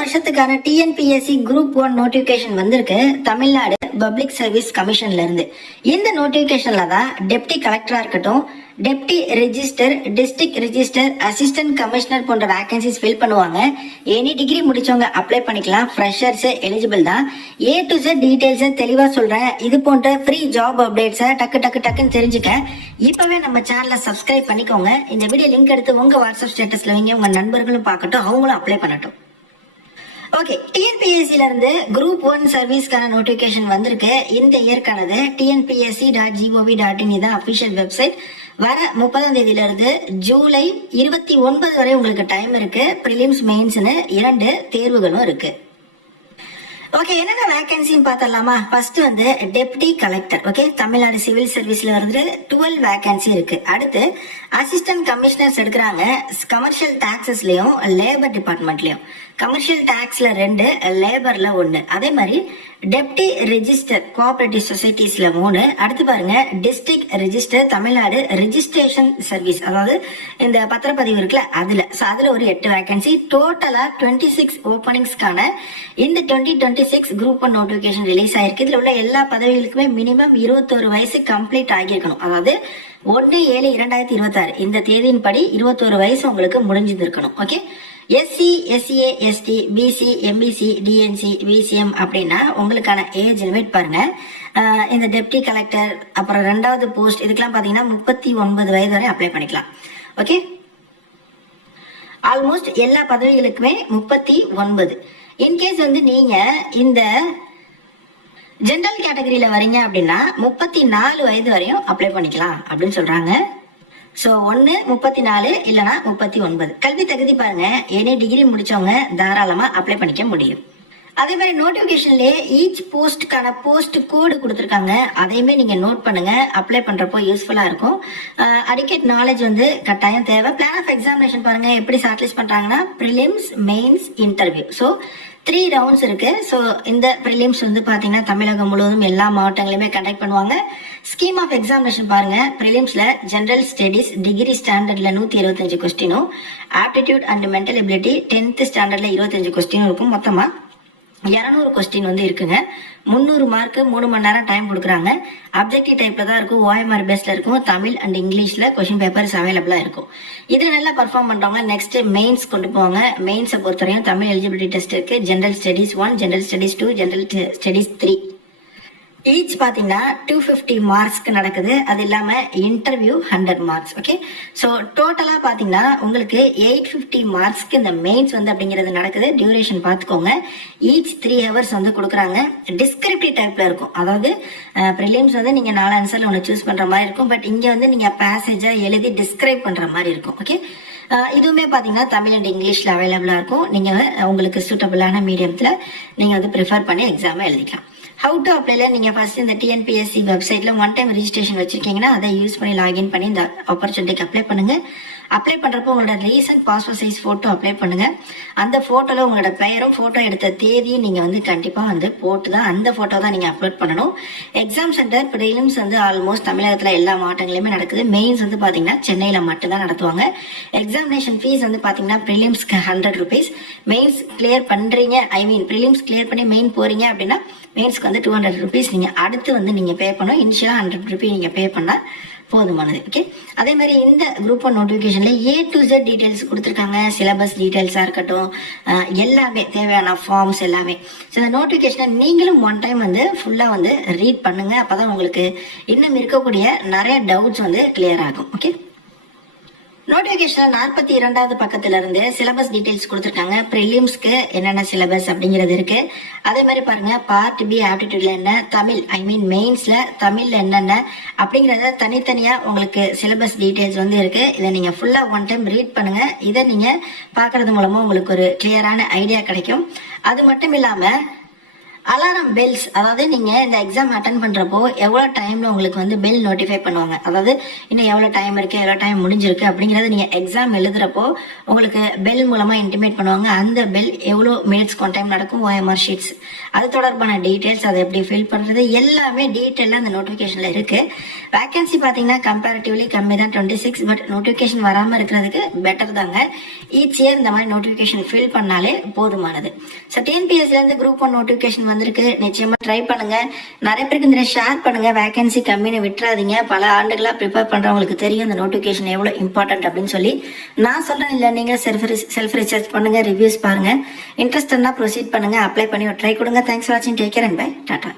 வருஷத்துக்கான TNPSC group 1 notification வந்திருக்கு Tamil Nadu public service கமிஷன்ல இருந்து. இந்த நோட்டிபிகேஷன்ல தான் டெப்டி கலெக்டரா இருக்கட்டும், deputy register, district register, assistant commissioner போன்ற வேகன்சிஸ் ஃபில் பண்ணுவாங்க. எனி டிகிரி முடிச்சவங்க அப்ளை பண்ணிக்கலாம். ஃப்ரெஷர்ஸ் எலிஜிபிள் தான். A to Z டீடைல்ஸ் தெளிவா சொல்றேன். இது போன்ற ஃப்ரீ ஜாப் அப்டேட்ஸை டக்குன்னு தெரிஞ்சுக்க இப்பவே நம்ம சேனலை சப்ஸ்கிரைப் பண்ணிக்கோங்க. இந்த வீடியோ லிங்க் எடுத்து உங்க வாட்ஸ்அப் ஸ்டேட்டஸ்ல வைங்க, உங்க நண்பர்களும் பார்க்கட்டும், அவங்களும் அப்ளை பண்ணட்டும். ஓகே, டிஎன்பிஎஸ்சில இருந்து குரூப் 1 சர்வீஸ்க்கான நோட்டிபிகேஷன் வந்திருக்கு. இந்த இயற்கானது tnpsc.gov.in இதான் அபிஷியல் வெப்சைட். வர 30ஆம் தேதியில இருந்து ஜூலை 29 வரை உங்களுக்கு டைம் இருக்கு. பிரிலிம்ஸ் மெயின்ஸ்னு 2 தேர்வுகளும் இருக்கு. ஓகே, என்னென்ன வேகன்சின்னு பார்த்தலாமா? ஃபர்ஸ்ட் வந்து deputy collector. Okay, Tamil Nadu civil சர்வீஸ்ல இருந்து 12 வேகன்சி இருக்கு. அடுத்து அசிஸ்டன்ட் கமிஷனர்ஸ் எடுக்கிறாங்க. கமர்ஷியல் டாக்ஸஸ்லயும் லேபர் டிபார்ட்மெண்ட்லயும். கமர்ஷியல் டாக்ஸ்ல 2, லேபர்ல 1. அதே மாதிரி டெப்டி ரெஜிஸ்டர் கோஆபரேட்டிவ் சொசைட்டிஸ்ல 3. அடுத்து பாருங்க district register Tamil Nadu registration service, அதாவது இந்த பத்திரப்பதிவு இருக்குல்ல அதுல ஒரு 8 வேகன்சி. டோட்டலா 26 ஓபனிங்ஸ்க்கான இந்த 2026 குரூப் 1 நோட்டிபிகேஷன் ரிலீஸ் ஆயிருக்கு. இதுல உள்ள எல்லா பதவிகளுக்குமே மினிமம் 21 வயசு கம்ப்ளீட் ஆகியிருக்கணும். அதாவது 1/7/2026 இந்த தேதியின்படி 21 வயசு உங்களுக்கு முடிஞ்சிருக்கணும். Okay, SC, SCA, ST, BC, MBC, DNC, BCM அப்படின்னா உங்களுக்கான ஏஜ் லிமிட் பாருங்க. இந்த டெப்டி கலெக்டர் அப்புறம் 2வது போஸ்ட் இதுக்கெல்லாம் பாத்தீங்கன்னா 39 வயது வரை அப்ளை பண்ணிக்கலாம். ஓகே, ஆல்மோஸ்ட் எல்லா பதவிகளுக்குமே 39. இன்கேஸ் வந்து நீங்க இந்த ஜெனரல் கேட்டகரியில வரீங்க அப்படின்னா 34 வயது வரையும் அப்ளை பண்ணிக்கலாம் அப்படின்னு சொல்றாங்க. சோ 1 34 இல்லனா 39. கல்வி தகுதி பாருங்க, எனி டிகிரி முடிச்சவங்க தாராளமா அப்ளை பண்ணிக்க முடியும். அதே மாதிரி நோட்டிபிகேஷன்ல ஈச் போஸ்டுக்கான போஸ்ட் கோடு கொடுத்துருக்காங்க. அதையுமே நீங்க நோட் பண்ணுங்க, அப்ளை பண்றப்போ யூஸ்ஃபுல்லா இருக்கும். அடிக்கேட் நாலேஜ் வந்து கட்டாயம் தேவை. பிளான் ஆஃப் எக்ஸாமினேஷன் பாருங்க, எப்படி ஷார்ட்லிஸ்ட் பண்றாங்கன்னா prelims, mains, interview. So 3 rounds இருக்கு. ஸோ இந்த ப்ரிலிம்ஸ் வந்து பாத்தீங்கன்னா தமிழகம் முழுவதும் எல்லா மாவட்டங்களிலுமே கண்டக்ட் பண்ணுவாங்க. ஸ்கீம் ஆஃப் எக்ஸாமினேஷன் பாருங்க, ப்ரிலிம்ஸ்ல ஜெனரல் ஸ்டடீஸ் டிகிரி ஸ்டாண்டர்ட்ல 175 கொஸ்டினும், aptitude and mental ability 10th ஸ்டாண்டர்ட்ல 25 கொஸ்டினும் இருக்கும். மொத்தமா 200 கொஸ்டின் வந்து இருக்குங்க. 300 மார்க், 3 மணி நேரம் டைம் கொடுக்குறாங்க. அப்ஜெக்டிவ் டைப்ல தான் இருக்கும், OMR பேஸ்ல இருக்கும். தமிழ் அண்ட் இங்கிலீஷ்ல கொஸ்டின் பேப்பர்ஸ் அவைலபிளா இருக்கும். இது நல்லா பர்ஃபார்ம் பண்றவங்க நெக்ஸ்ட் மெயின்ஸ் கொண்டு போவாங்க. மெயின்ஸை பொறுத்தவரையும் தமிழ் எலிஜிபிலிட்டி டெஸ்ட் இருக்கு. General studies 1, general studies 2, general studies 3. Each பாத்தீங்கன்னா 250 மார்க்ஸ்க்கு நடக்குது. அது இல்லாம இன்டர்வியூ 100 மார்க்ஸ். ஓகே, சோ டோட்டலா பாத்தீங்கன்னா உங்களுக்கு 850 மார்க்ஸ்க்கு இந்த மெயின்ஸ் வந்து அப்படிங்கிறது நடக்குது. டியூரேஷன் பாத்துக்கோங்க. ஈச் 3 ஹவர்ஸ் வந்து கொடுக்குறாங்க. டிஸ்கிரிப்டிவ் டைப்ல இருக்கும். அதாவது ப்ரிலிம்ஸ் வந்து நீங்க 4 ஆன்சர்ல ஒன்று சூஸ் பண்ற மாதிரி இருக்கும். பட் இங்க வந்து நீங்க பேசேஜா எழுதி டிஸ்கிரைப் பண்ற மாதிரி இருக்கும். ஓகே, இதுவுமே பாத்தீங்கன்னா தமிழ் அண்ட் இங்கிலீஷ்ல அவைலபிளா இருக்கும். நீங்க உங்களுக்கு சூட்டபிளான மீடியத்துல நீங்க வந்து ப்ரிஃபர் பண்ணி எக்ஸாம் எழுதிக்கலாம். ஹவு டு அப்ளைல நீங்க ஃபர்ஸ்ட் இந்த டிஎன்பிஎஸ்சி வெப்சைட்ல 1 டைம் ரெஜிஸ்ட்ரேஷன் வச்சிருக்கீங்கன்னா அதை யூஸ் பண்ணி லாகின் பண்ணி இந்த ஆப்பர்ச்சுனிட்டிக்கு அப்ளை பண்ணுங்க. அப்ளை பண்றப்போ உங்களோட recent passport size photo apply பண்ணுங்க. அந்த போட்டோல உங்களோட பெயரும் போட்டோ எடுத்த தேதியும் நீங்க வந்து கண்டிப்பா வந்து போட்டு தான் அந்த போட்டோ தான் நீங்க அப்லோட் பண்ணணும். எக்ஸாம் சென்டர் ப்ரிலிம்ஸ் வந்து ஆல்மோஸ்ட் தமிழகத்துல எல்லா மாவட்டங்களிலுமே நடக்குது. மெயின்ஸ் வந்து பாத்தீங்கன்னா சென்னையில மட்டும் தான் நடத்துவாங்க. எக்ஸாமினேஷன் ஃபீஸ் வந்து பாத்தீங்கன்னா ப்ரிலிம்ஸ்க்கு 100 rupees. மெயின்ஸ் கிளியர் பண்றீங்க, ப்ரிலிம்ஸ் கிளியர் பண்ணி மெயின் போறீங்க அப்படின்னா மெயின்ஸ்க்கு வந்து 200 rupees நீங்க அடுத்து வந்து நீங்க பே பண்ணணும். இனிஷியலா 100 rupees நீங்க பே பண்ணா போதுமானது. ஓகே, அதே மாதிரி இந்த group 1 நோட்டிபிகேஷன்ல A to Z details கொடுத்துருக்காங்க. சிலபஸ் டீடைல்ஸா இருக்கட்டும், எல்லாமே தேவையான ஃபார்ம்ஸ் எல்லாமே. ஸோ இந்த நோட்டிபிகேஷனை நீங்களும் 1 டைம் வந்து ஃபுல்லா வந்து ரீட் பண்ணுங்க. அப்பதான் உங்களுக்கு இன்னும் இருக்கக்கூடிய நிறைய டவுட்ஸ் வந்து கிளியர் ஆகும். ஓகே, நோட்டிபிகேஷன் 42வது பக்கத்துல இருந்து சிலபஸ் டீடைல்ஸ் கொடுத்துருக்காங்க. ப்ரிலிம்ஸ்க்கு என்னென்ன சிலபஸ் அப்படிங்கிறது இருக்கு. அதே மாதிரி பாருங்க, பார்ட் பி ஆப்டிடியூட்ல என்ன, தமிழ் மெயின்ஸ்ல தமிழ்ல என்னென்ன அப்படிங்கறத தனித்தனியா உங்களுக்கு சிலபஸ் டீடைல்ஸ் வந்து இருக்கு. இதை நீங்க ஃபுல்லா 1 டைம் ரீட் பண்ணுங்க. இதை நீங்க பாக்குறது மூலமா உங்களுக்கு ஒரு கிளியரான ஐடியா கிடைக்கும். அது மட்டும் இல்லாம அலாரம் பெல்ஸ், அதாவது நீங்க இந்த எக்ஸாம் அட்டன் பண்றப்போ எவ்வளவு டைம்ல உங்களுக்கு வந்து பெல் நோட்டிஃபை பண்ணுவாங்க, அதாவது இன்னும் எவ்வளவு டைம் இருக்கு, எவ்வளவு டைம் முடிஞ்சிருக்கு அப்படிங்கறது நீங்க எக்ஸாம் எழுதுறப்போ உங்களுக்கு பெல் மூலமா இன்டிமேட் பண்ணுவாங்க. அந்த பெல் எவ்வளவு மினிட்ஸ் டைம் நடக்கும், OMR ஷீட்ஸ், அது தொடர்பான டீடைல்ஸ், அதை எப்படி ஃபில் பண்றது எல்லாமே டீட்டெயிலா அந்த நோட்டிபிகேஷன்ல இருக்கு. வேகன்சி பாத்தீங்கன்னா கம்பேரிட்டிவ்லி கம்மி தான், 26. பட் நோட்டிபிகேஷன் வராம இருக்கிறதுக்கு பெட்டர் தாங்க. ஈச் இயர் இந்த மாதிரி நோட்டிபிகேஷன் ஃபில் பண்ணாலே போதுமானது. ஸோ டிஎன்பிஎஸ்ல இருந்து குரூப் 1 நோட்டிபிகேஷன் வந்திருக்கு. நிச்சயமா ட்ரை பண்ணுங்க. நிறைய பேருக்கு இந்த ஷேர் பண்ணுங்க. வேகன்சி கம்மின்னு விட்டுறாதீங்க. பல ஆண்டுகளா ப்ரிப்பேர் பண்றவங்களுக்கு தெரியும் இந்த நோட்டிபிகேஷன் எவ்வளவு இம்பார்ட்டன்ட் அப்படின்னு சொல்லி. நான் சொல்றேன் இல்ல, நீங்க செல்ஃப் ரிசர்ச் பண்ணுங்க, ரிவ்யூஸ் பாருங்க. இன்ட்ரெஸ்ட் இருந்தா ப்ரொசீட் பண்ணுங்க, அப்ளை பண்ணி ட்ரை கொடுங்க. தேங்க்ஸ் ஃபார் வாட்சிங். Take care and bye. Tata.